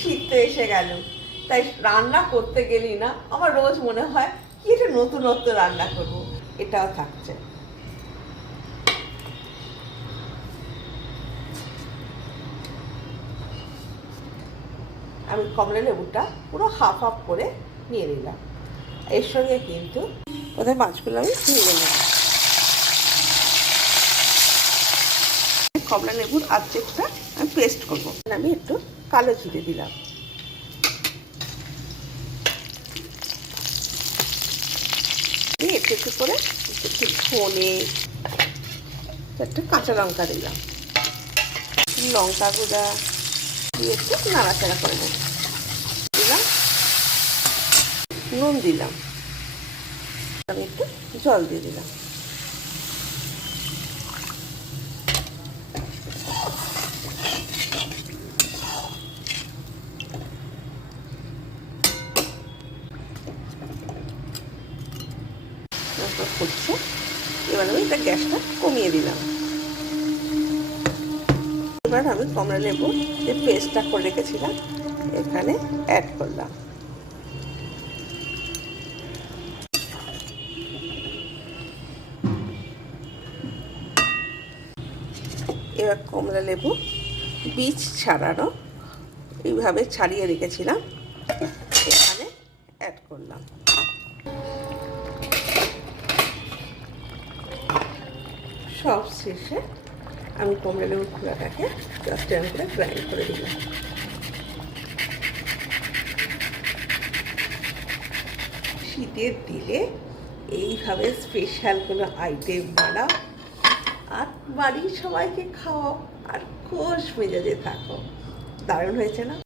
শীত তো এসে গেল, তাই রান্না করতে গেলি না আমার রোজ মনে হয় কি এটা নতুনত্ব রান্না করব। এটাও থাকছে। আমি কমলা লেবুটা পুরো হাফ হাফ করে নিয়ে নিলাম। এর সঙ্গে কিন্তু প্রথমে মাছগুলো আমি নিয়ে নিলাম। কমলা লেবুর আর্ধেকটা আমি পেস্ট করবো। আমি একটু কালো জিরে দিলাম, একটু একটু করে একটু ধনে, একটা কাঁচা লঙ্কা দিলাম, লঙ্কা গুঁড়া দিয়ে একটু নাড়াচাড়া করে নেব। দিলাম নুন, দিলাম, আমি একটু জল দিয়ে দিলাম। করছে, এবার আমি এটা গ্যাসটা কমিয়ে দিলাম। এবার আমি কমলা লেবু যে পেস্টটা করে রেখেছিলাম এখানে অ্যাড করলাম। এবার কমলা লেবু বীজ ছাড়ানো এইভাবে ছাড়িয়ে রেখেছিলাম এখানে অ্যাড করলাম। সব শেষে আমি কমলা লেবুর খোলাটাকে জাস্ট এরকম করে গ্রাইন্ড করে দিলাম। শীতের দিনে এইভাবে স্পেশাল কোনো আইটেম বানাও আর বাড়ির সবাইকে খাওয়াও আর খোশ মেজাজে থাকো। দারুণ হয়েছে না?